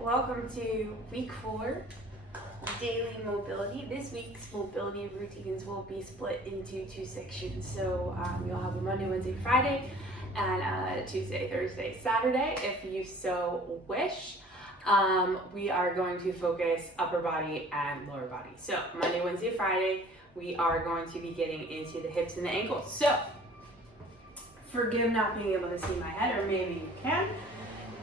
Welcome to week 4, daily mobility. This week's mobility routines will be split into 2 sections. So you'll have a Monday, Wednesday, Friday, and a Tuesday, Thursday, Saturday, if you so wish. We are going to focus upper body and lower body. So Monday, Wednesday, Friday, we are going to be getting into the hips and the ankles. So forgive not being able to see my head, or maybe you can.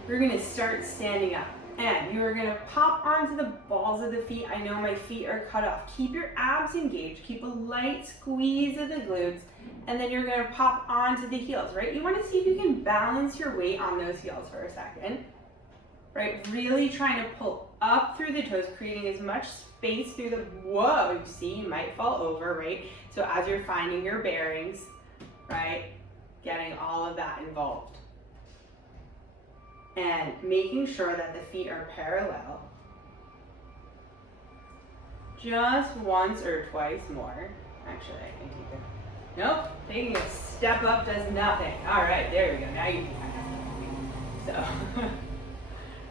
We're gonna start standing up, and you are gonna pop onto the balls of the feet. I know my feet are cut off. Keep your abs engaged, keep a light squeeze of the glutes, and then you're gonna pop onto the heels, right? You wanna see if you can balance your weight on those heels for a second, right? Really trying to pull up through the toes, creating as much space through the, whoa, you see, you might fall over, right? So as you're finding your bearings, right? Getting all of that involved. And making sure that the feet are parallel. Just once or twice more. Actually, I can take it. Nope, taking a step up does nothing. All right, there we go. Now you can kind of. So,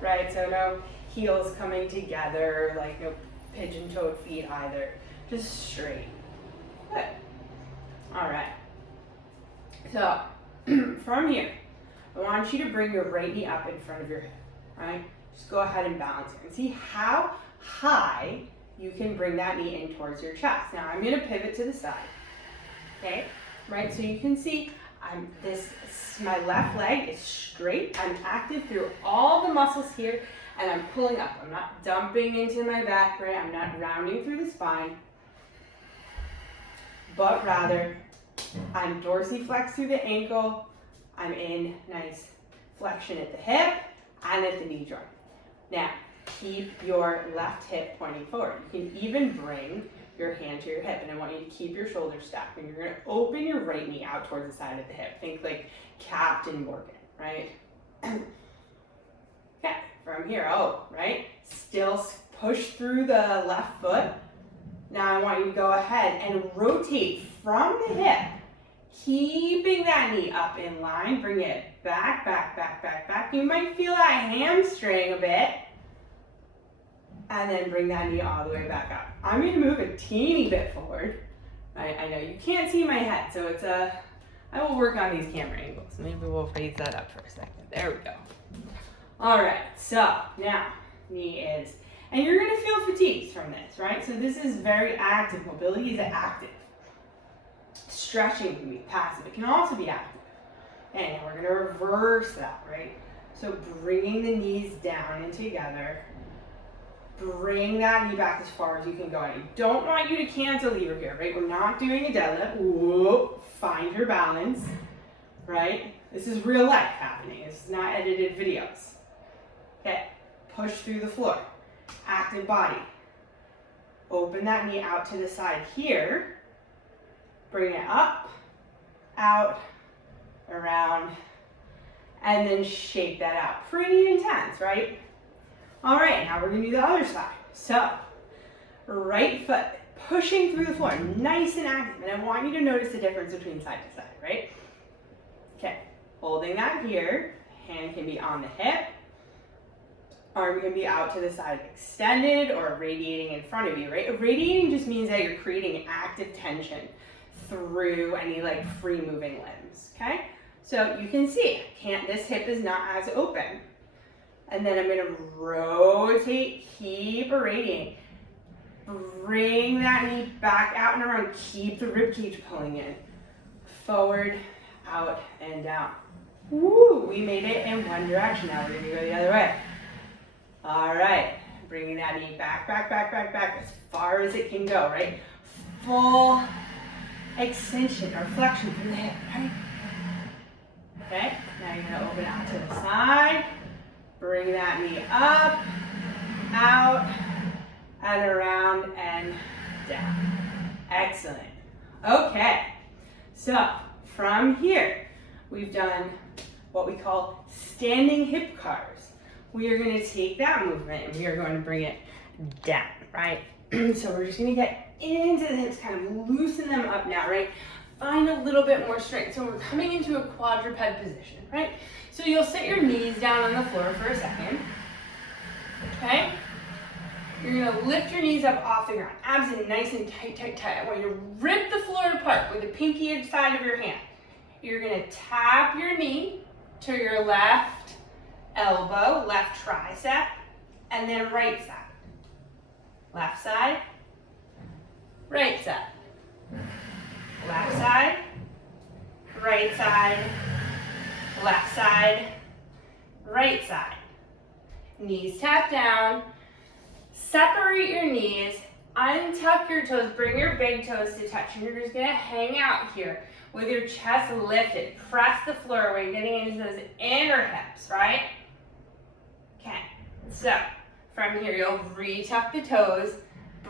right, so no heels coming together, like no pigeon-toed feet either. Just straight. Good. All right. So, from here, I want you to bring your right knee up in front of your hip, right? Just go ahead and balance it and see how high you can bring that knee in towards your chest. Now, I'm gonna pivot to the side, okay? Right, so you can see my left leg is straight. I'm active through all the muscles here, and I'm pulling up. I'm not dumping into my back, right? I'm not rounding through the spine, but rather, I'm dorsiflexed through the ankle. I'm in nice flexion at the hip and at the knee joint. Now, keep your left hip pointing forward. You can even bring your hand to your hip, and I want you to keep your shoulders stacked. And you're gonna open your right knee out towards the side of the hip. Think like Captain Morgan, right? Okay, from here, right? Still push through the left foot. Now I want you to go ahead and rotate from the hip, keeping that knee up in line. Bring it back, back, back, back, back. You might feel that hamstring a bit. And then bring that knee all the way back up. I'm gonna move a teeny bit forward. I know you can't see my head, so I will work on these camera angles. Maybe we'll raise that up for a second. There we go. All right, so now knee is, and you're gonna feel fatigued from this, right? So this is very active. Mobility is active. Stretching can be passive. It can also be active. And we're gonna reverse that, right? So bringing the knees down and together. Bring that knee back as far as you can go. I don't want you to cantilever here, right? We're not doing a deadlift. Whoa, find your balance, right? This is real life happening. This is not edited videos. Okay, push through the floor. Active body. Open that knee out to the side here. Bring it up, out, around, and then shake that out. Pretty intense, right? All right, now we're gonna do the other side. So, right foot pushing through the floor, nice and active. And I want you to notice the difference between side to side, right? Okay, holding that here. Hand can be on the hip. Arm can be out to the side, extended or radiating in front of you, right? Radiating just means that you're creating active tension through any like free moving limbs, okay? So you can see, this hip is not as open. And then I'm gonna rotate, keep radiating. Bring that knee back out and around, keep the rib cage pulling in. Forward, out, and down. Woo, we made it in one direction. Now we're gonna go the other way. All right, bringing that knee back, back, back, back, back, as far as it can go, right? Full extension or flexion through the hip, right? Okay, now you're gonna open out to the side. Bring that knee up, out, and around and down. Excellent. Okay, so from here, we've done what we call standing hip cars. We are gonna take that movement and we are going to bring it down, right? So we're just gonna get into the hips, kind of loosen them up now, right? Find a little bit more strength. So we're coming into a quadruped position, right? So you'll set your knees down on the floor for a second. You're gonna lift your knees up off the ground. Abs in nice and tight, tight, tight. I want you to rip the floor apart with the pinky side of your hand. You're gonna tap your knee to your left elbow, left tricep, and then right side. Left side, right side. Left side, right side, left side, right side. Knees tap down. Separate your knees, untuck your toes, bring your big toes to touch, and you're just gonna hang out here with your chest lifted. Press the floor away, getting into those inner hips, right? Okay, so from here, you'll retuck the toes,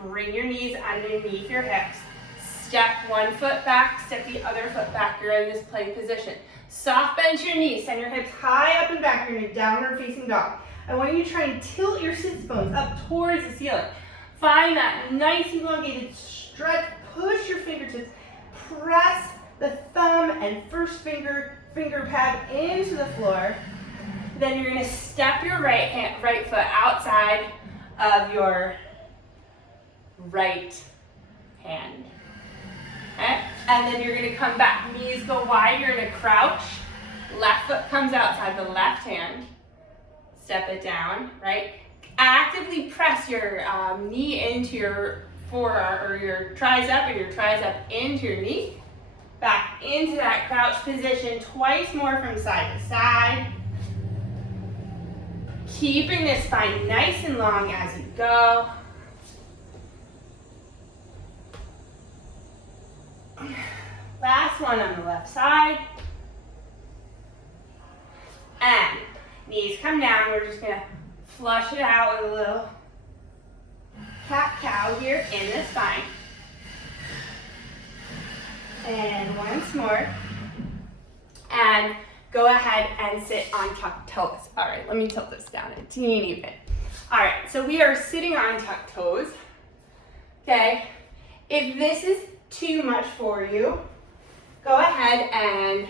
bring your knees underneath your hips, step one foot back, step the other foot back. You're in this plank position. Soft bend your knees, send your hips high up and back. You're in a downward facing dog. I want you to try and tilt your sits bones up towards the ceiling. Find that nice elongated stretch. Push your fingertips. Press the thumb and first finger pad into the floor. Then you're going to step your right foot outside of your right hand. Okay? And then you're going to come back. Knees go wide. You're in a crouch. Left foot comes outside the left hand. Step it down, right? Actively press your knee into your forearm or your tricep and your tricep into your knee. Back into that crouch position twice more from side to side. Keeping this spine nice and long as you go. Last one on the left side. And knees come down. We're just gonna flush it out with a little cat-cow here in the spine. And once more. And go ahead and sit on tucked toes. All right, let me tilt this down a teeny bit. All right, so we are sitting on tucked toes. Okay, if this is too much for you, go ahead and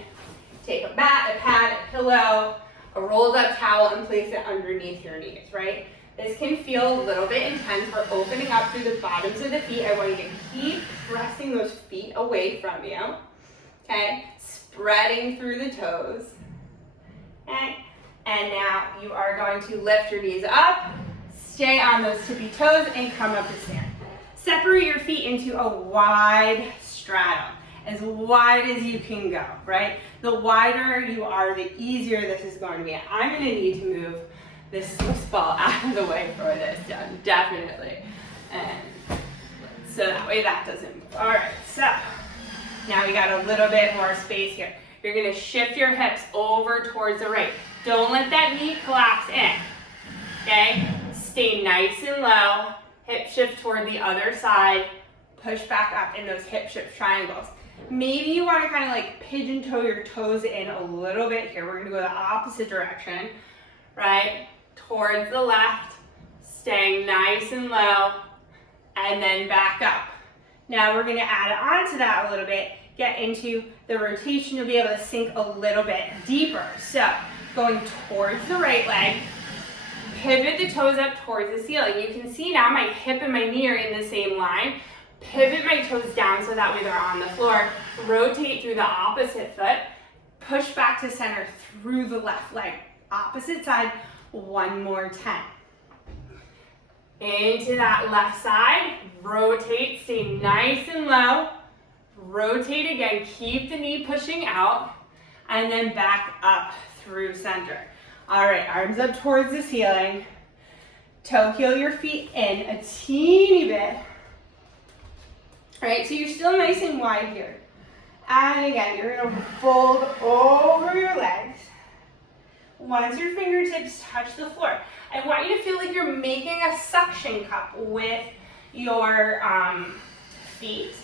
take a mat, a pad, a pillow, a rolled up towel, and place it underneath your knees, right? This can feel a little bit intense. We're opening up through the bottoms of the feet. I want you to keep pressing those feet away from you, okay? Spreading through the toes, okay? And now you are going to lift your knees up, stay on those tippy toes, and come up to stand. Separate your feet into a wide straddle, as wide as you can go, right? The wider you are, the easier this is going to be. I'm going to need to move this Swiss ball out of the way for this done, definitely. And so that way that doesn't move. All right, so now we got a little bit more space here. You're going to shift your hips over towards the right. Don't let that knee collapse in, okay? Stay nice and low. Hip shift toward the other side. Push back up in those hip shift triangles. Maybe you want to kind of like pigeon toe your toes in a little bit here. We're going to go the opposite direction, right? Towards the left, staying nice and low, and then back up. Now we're going to add on to that a little bit, get into the rotation. You'll be able to sink a little bit deeper. So going towards the right leg, pivot the toes up towards the ceiling. You can see now my hip and my knee are in the same line. Pivot my toes down so that way they're on the floor. Rotate through the opposite foot. Push back to center through the left leg. Opposite side, one more time. Into that left side, rotate, stay nice and low. Rotate again, keep the knee pushing out, and then back up through center. All right, arms up towards the ceiling. Toe heel your feet in a teeny bit. All right, so you're still nice and wide here. And again, you're gonna fold over your legs. Once your fingertips touch the floor, I want you to feel like you're making a suction cup with your feet.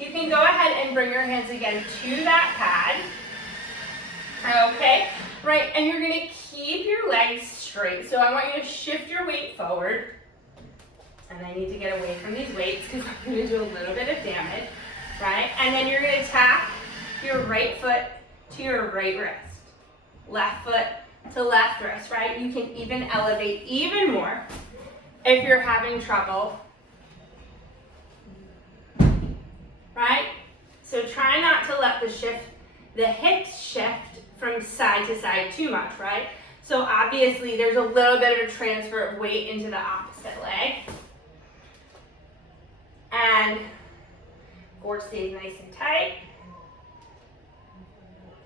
You can go ahead and bring your hands again to that pad. Okay, right, and you're gonna keep your legs straight. So I want you to shift your weight forward. And I need to get away from these weights because I'm gonna do a little bit of damage, right? And then you're gonna tap your right foot to your right wrist. Left foot to left wrist, right? You can even elevate even more. if you're having trouble, right? So try not to let the hips shift from side to side too much, right? So obviously there's a little bit of a transfer of weight into the opposite leg. And core stays nice and tight,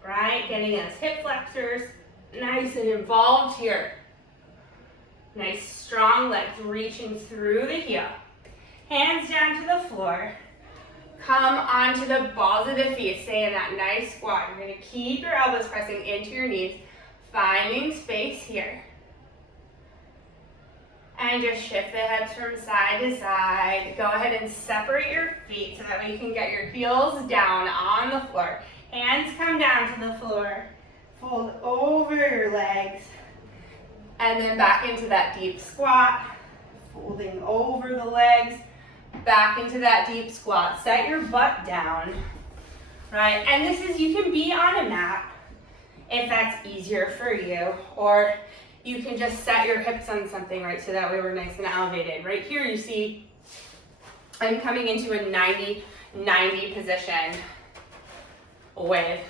right? Getting those hip flexors nice and involved here. Nice strong legs reaching through the heel. Hands down to the floor. Come onto the balls of the feet. Stay in that nice squat. You're going to keep your elbows pressing into your knees, finding space here. And just shift the hips from side to side. Go ahead and separate your feet so that way you can get your heels down on the floor. Hands come down to the floor. Fold over your legs. And then back into that deep squat. Folding over the legs. Back into that deep squat. Set your butt down. Right? And this is, you can be on a mat if that's easier for you. Or you can just set your hips on something, right? So that way we're nice and elevated. Right here you see I'm coming into a 90-90 position with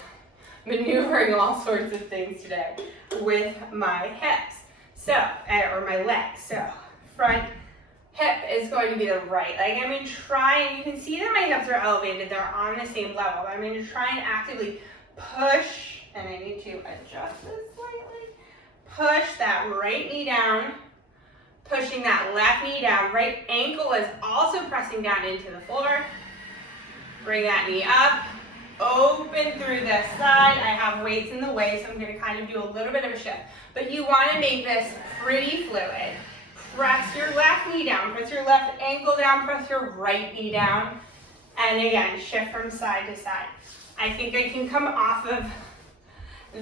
maneuvering all sorts of things today with my hips. So, or my legs. So front hip is going to be the right leg. I'm going to try, and you can see that my hips are elevated. They're on the same level. I'm going to try and actively push, and I need to adjust this slightly. Push that right knee down, pushing that left knee down. Right ankle is also pressing down into the floor. Bring that knee up, open through this side. I have weights in the way, so I'm going to kind of do a little bit of a shift. But you want to make this pretty fluid. Press your left knee down, press your left ankle down, press your right knee down. And again, shift from side to side. I think I can come off of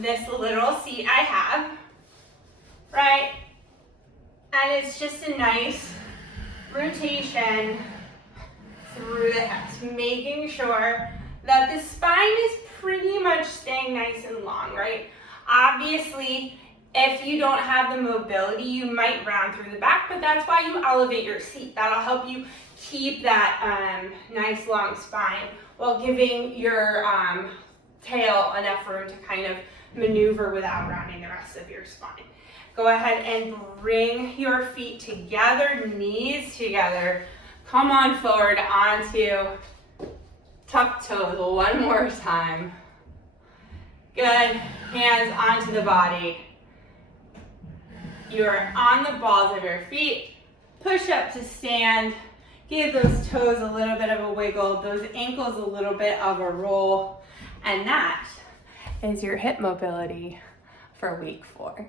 this little seat I have. Right? And it's just a nice rotation through the hips, making sure that the spine is pretty much staying nice and long, right? Obviously, if you don't have the mobility, you might round through the back, but that's why you elevate your seat. That'll help you keep that nice long spine while giving your tail enough room to kind of maneuver without rounding the rest of your spine. Go ahead and bring your feet together, knees together. Come on forward onto tuck toes one more time. Good. Hands onto the body. You're on the balls of your feet. Push up to stand. Give those toes a little bit of a wiggle, those ankles a little bit of a roll. And that is your hip mobility for week 4.